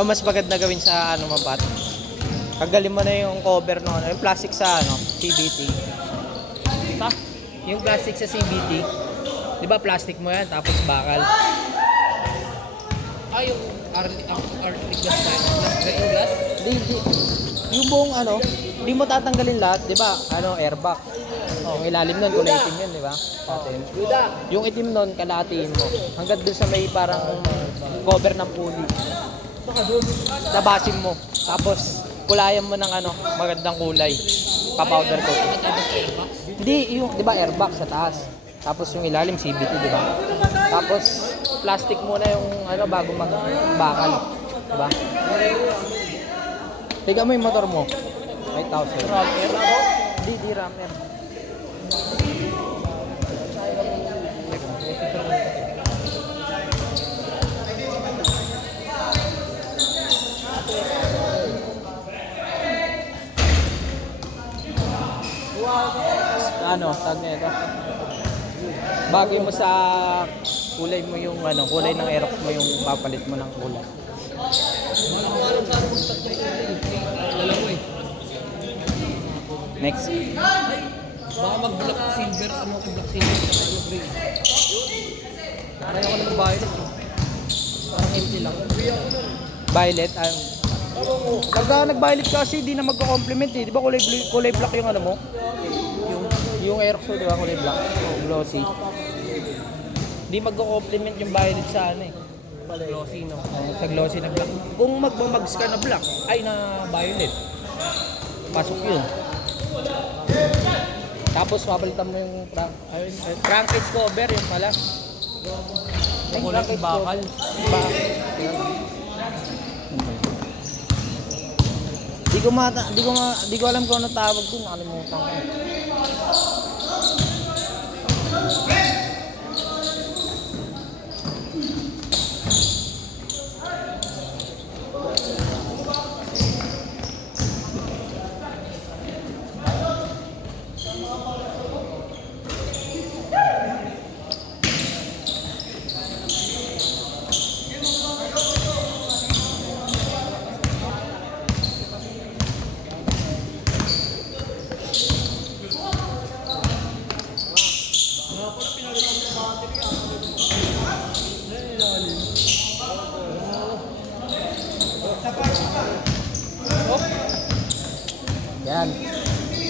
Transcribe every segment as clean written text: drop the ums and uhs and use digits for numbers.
Mas maganda gawin sa ano mabat. Tanggalin mo na yung cover no, yung plastic sa ano, CBT. Yung plastic sa CBT. 'Di ba plastic mo 'yan tapos bakal. Yung Arctic glass na glass? Di, yung buong ano, di mo tatanggalin lahat, 'di ba? Ano, airbag. Yung ilalim nun, kulay itim yun, di ba? Yung itim nun, kalahatiin mo. Hanggang dun sa may parang cover ng pulley. Tabasin mo. Tapos, kulayan mo ng ano, magandang kulay. Pa-powder coat. Hindi, yung, di ba, airbag sa taas. Tapos yung ilalim, CBT, di ba? Tapos, plastic muna yung ano, bago magbakal. Di ba? Tiga mo yung motor mo. 5,000. Di rammer. Ano, tag na ito. Bagay mo sa kulay mo yung ano, kulay ng Aerox mo yung papalit mo ng kulay. Next. Baka mag-black silver, ano kay black silver sa ano gray. Parang ako ng violet. Parang empty lang. Violet, pagka nag-violet kasi di na magko-complement eh. Di ba kulay black yung ano mo? Yung Aerox mo, di ba kulay black? Glossy. Di magko-complement yung violet sa ano eh. Glossy, no? Sa glossy na black. Kung magmamags ka na black, ay na violet. Pasok yun. Tapos mapalitan mo yung crankcase cover yun pala. Yung kulay bakal. Di ko alam kung ano tawag dun, nakalimutan ko. Yan.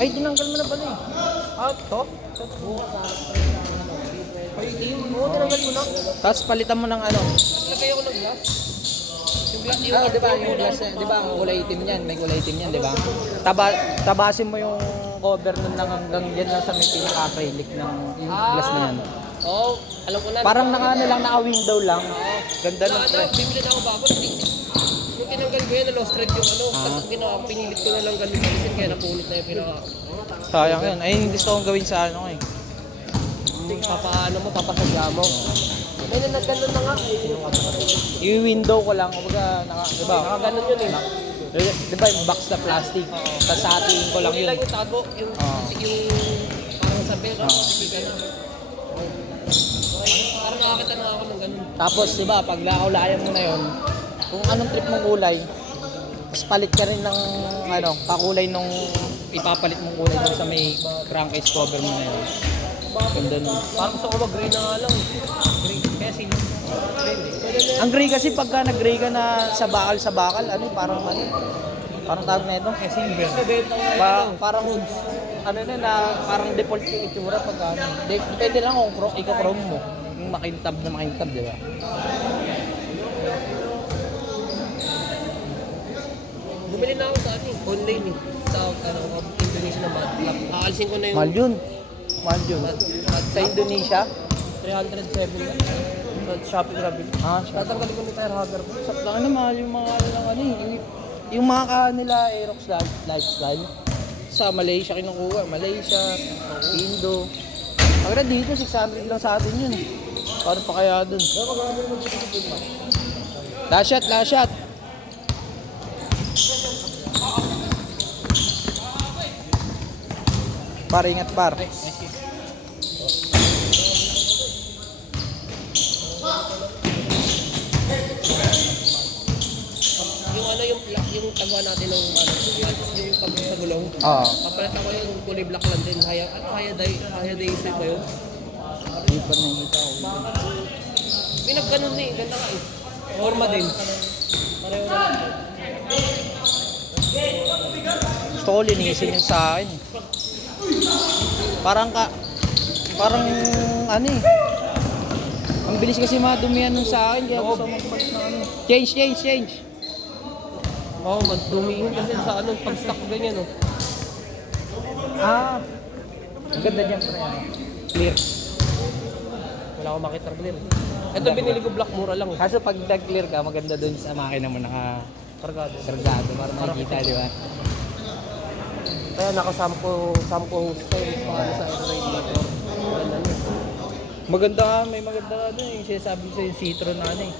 Ay, tinanggal mo na pala eh. To? Ay, oo, tinanggal mo na. Tapos palitan mo ng ano. Lagay ako ng glass. Yung glass, Di ba yung glass, di ba ang kulay itim yan, may kulay itim yan, di ba? Tabasin mo yung cover nun lang hanggang dyan lang sa may pinaka-acrylic ng glass na yan. Oo, alam ko na. Parang naka-window lang. Ganda ng pre. Bibili na ako bago. Yung tinanggal ko yan, na-lost thread yung ano. Tapos ang ginawa, pinilit ko na lang ganun alisin, kaya napunit na yung pinaka. Sayang yun. Ay, hindi gusto kong gawin sa ano eh. Papaano mo, papasadya mo. May nagganon na nga. Yung window ko lang, kumbaga, di ba? Nakaganon yun eh. Di ba yung box na plastic? Tapos hatiin ko lang Hindi yun. lang yung tago, yung parang sabi, hindi ka na. Parang nakakita na ako ng ganun. Tapos, di ba, pag nakulayan mo na yun, kung anong trip mong kulay, tapos palit ka rin ng, ano, kakulay nung ipapalit mong kulay dun sa may crankcase cover mo na yun. Ganda nun. Parang gusto ko mag-gray na nga lang. Gray. Kaya silver. Ang gray kasi pagka nag-gray ka na sa bakal, ano, parang tawag na ito. Kaya silver. Parang ano na parang default yung itsura pagka ano. Depende lang kung i-chrome mo. Yung makintab, di ba? Bumili na ako sa atin, online eh. Sa Indonesia na Madlap. Aalisin ko na yung... Mahal yun. Sa Indonesia? 307 na. Sa Shopee Grabe. Tatanggalin ko ni tire hugger po. Sakto na mahal yung mga yung mga nila Aerox lifestyle. Sa Malaysia kinukuha. Malaysia, Indo. Pagka dito, 600 lang sa atin yun. Paano pa kaya dun? Last shot. Par, ingat par. yung tagawa natin ng ano, yung pag sa gulong. Oo. Papalitan ko yung kulay black lang din. Haya day set ba yun? Hindi pa nakikita ko. May nagganon na eh. Ganda ka eh. Forma din. Pareho na lang. Gusto ko linisin yung sa akin. Parang ano eh. Ang bilis kasi madumihan nung sa akin. Kaya gusto magpalit na ano. Change. Oo, mas dumihin kasi sa ano, pag-stock ganyan oh. Ah. Ang ganda dyan pre. Clear. Wala akong makita clear. Ito binili ko black, mura lang eh. Kaso pag nag-clear ka, maganda dun sa makina mo Kargado. kargado para makikita, di ba? Kaya naka-sampo hose tayo. Paano sa radiator. Maganda na. Maganda nga, may maganda nga dun yung sinasabi ko yung Citroen na ano eh.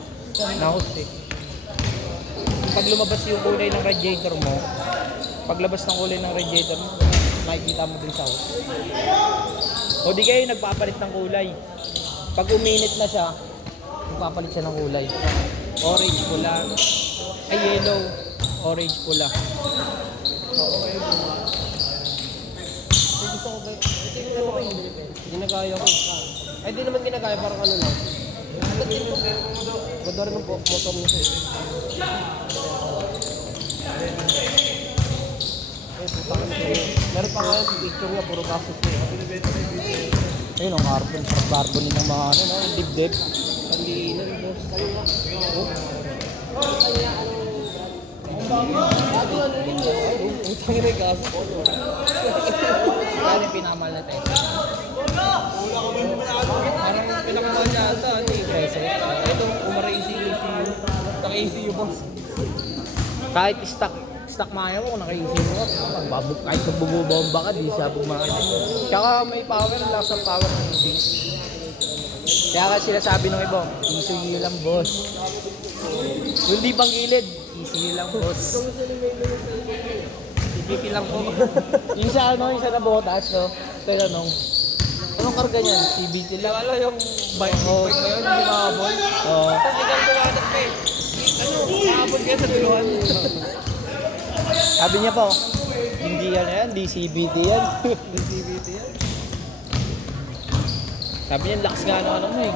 Na-host eh. Pag lumabas yung kulay ng radiator mo, paglabas ng kulay ng radiator mo, makikita mo din sa host. O di kayo nagpapalit ng kulay. Pag uminit na siya, nagpapalit siya ng kulay. Orange, pula. Ay, yellow. Orange, pula. Oo, kayo gusto ko ba? Ito yung ano ko eh. Ginagaya ko. Ay, di naman ginagaya, parang ano lang. Ganda rin ng motor nito eh. Eh, putang ito eh. Meron pa nga yung picture niya, puro gasos niya. Ayun, ang carbon din ng mga ano, no? Dibdib. Pandiinan, boss. Kayo nga. Oo. Bago ano yun eh. Utang yun ay gasos. Kaya yung pinamahal na tayo. Parang pinakamahal niya ata, ano eh. Presyo. Ito, umara ECU. Naka-ECU, boss. Kahit stock maya mo kung naka-isip mo, kahit nagbubomba ka, di siya bumakit. Tsaka may power, lakas ng power ng engine. Kaya kasi sila sabi ng iba, ECU lang boss. Yung di bang gilid, ECU lang boss. CVT lang po. Yung sa yung sa nabotas, no? Pero anong karga niyan? CBT lang. Wala yung bike ba yun, hindi mahabol. Oo. Tapos ikaw tumanap pa eh. Ano, mahabol kaya sa duluhan. Sabi niya po, hindi yan, di CBT yan. CVT yan. Sabi niya, lakas nga ano mo eh.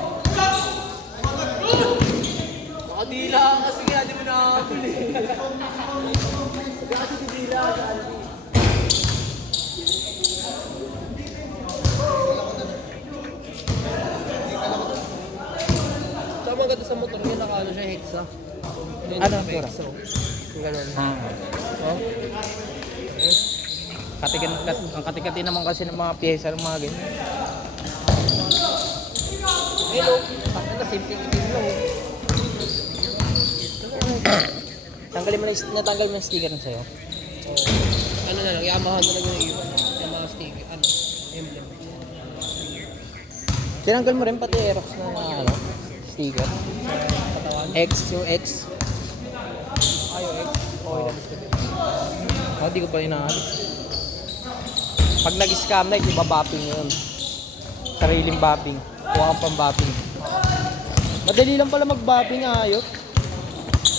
Makadila kasi nga, di mo nahabol eh. Kasi dila ka. Saka maganda sa motor niya, naka-ano siya, hexa. Ano ang tura? Hexa. Yung ganun. Oh. Ang katikati naman kasi ng mga pyesa ng mga ganyan. Hello. Ano, simple itim lang eh. Natanggal mo yung sticker na sa'yo. Ano na lang, Yamaha na lang yung iwan. Yamaha sticker, ano, emblem. Tinanggal mo rin pati Aerox na sticker. Katawan. X, yung X. Ayo, X. Okay na disconnect. Di ko pa inaalis. Pag nag-scam na, iba-bapping yun. Sariling bapping. Kuha kang pang-bapping. Madali lang pala mag-bapping, ayok.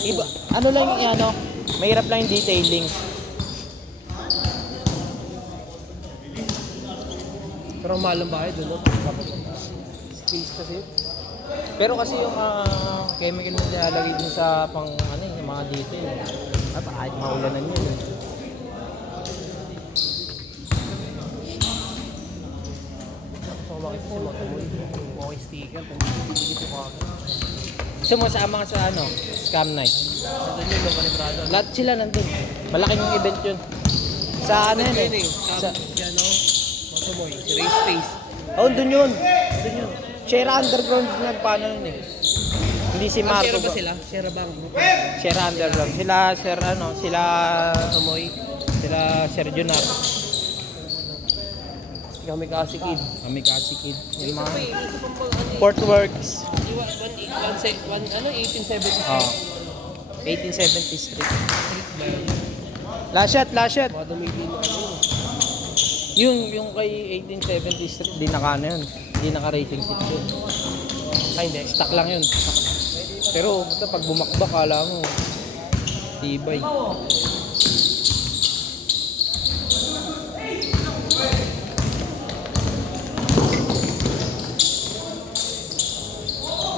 Iba, ano lang yung mahirap lang yung detailing. Pero mahal ang bahay doon, no? Space kasi. Pero kasi yung chemical na nilalagay din sa yung mga detail. Kahit maulanan yun. Gusto ko makita sa motor mo. Okay sticker, kung bibili ko ka. Gusto mo sama ka sa scam night. Nandun yun, no, kalibrado. Lahat sila nandun. Malaking event yun. Sa ano yun eh. Sa, Motomoy, si Race Space. Dun yun. Dun yun. Shera Underground nagpaano yun eh. Hindi si Marco. Share ba sila? Share ba ang group? Shera Underground. Sila Motomoy. sila Sir Junar. Kami kasi kid. Kami kasi kid. Yung mga Isa pang ano Port Works. 1870 Oh. 1870 Street. Street ba yun? Last shot. Mga dumili na ano. Yung kay 1870 Street, di naka yun. Di naka-racing seat yun. Ay, hindi. Stock lang yun. Pero pag bumakbak, kala mo, Tibay.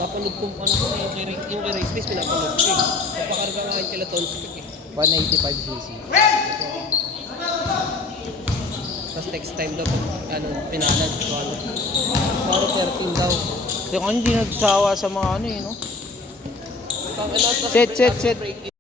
Napanood ko ano ko yung kay race base pinapanood ko eh. Napakarga nga yung kila Tonspeak eh. 185cc. Tapos next time daw ano pinalad so ano. Paro 13 daw. Kasi kung hindi nagsawa sa mga ano eh, no? Pang ano, Set.